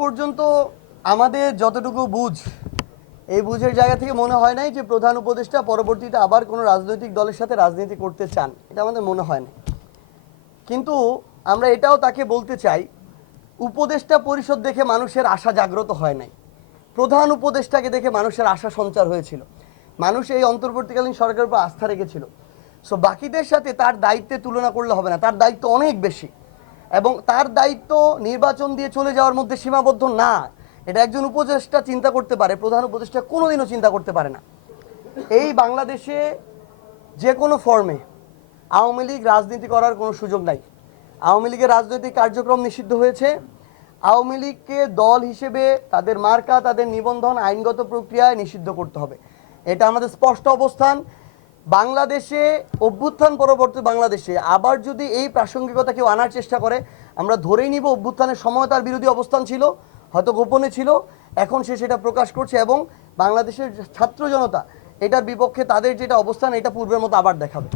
পর্যন্ত আমাদের যতটুকু বুঝ এই বুঝের জায়গা থেকে মনে হয় নাই যে প্রধান উপদেষ্টা পরবর্তীতে আবার কোনো রাজনৈতিক দলের সাথে রাজনীতি করতে চান, এটা আমাদের মনে হয় না। কিন্তু আমরা এটাও তাকে বলতে চাই, উপদেষ্টা পরিষদ দেখে মানুষের আশা জাগ্রত হয় নাই, প্রধান উপদেষ্টাকে দেখে মানুষের আশা সঞ্চার হয়েছিল। মানুষ এই অন্তর্বর্তীকালীন সরকারের উপর আস্থা রেখেছিল। সো বাকিদের সাথে তার দায়িত্বে তুলনা করলে হবে না, তার দায়িত্ব অনেক বেশি এবং তার দায়িত্ব নির্বাচন দিয়ে চলে যাওয়ার মধ্যে সীমাবদ্ধ না। এটা একজন উপদেষ্টা চিন্তা করতে পারে, প্রধান উপদেষ্টা কোনোদিনও চিন্তা করতে পারে না। এই বাংলাদেশে যে কোনো ফর্মে আওয়ামী লীগ রাজনীতি করার কোনো সুযোগ নাই। আওয়ামী লীগের রাজনৈতিক কার্যক্রম নিষিদ্ধ হয়েছে। আওয়ামী লীগকে দল হিসেবে তাদের মার্কা, তাদের নিবন্ধন আইনগত প্রক্রিয়ায় নিষিদ্ধ করতে হবে, এটা আমাদের স্পষ্ট অবস্থান। বাংলাদেশে অভ্যুত্থান পরবর্তী বাংলাদেশে আবার যদি এই প্রাসঙ্গিকতা কেউ আনার চেষ্টা করে, আমরা ধরেই নিব অভ্যুত্থানের সময় তার বিরোধী অবস্থান ছিল, হয়তো গোপনে ছিল, এখন সে সেটা প্রকাশ করছে এবং বাংলাদেশের ছাত্র জনতা এটার বিপক্ষে তাদের যেটা অবস্থান এটা পূর্বের মতো আবার দেখাবে।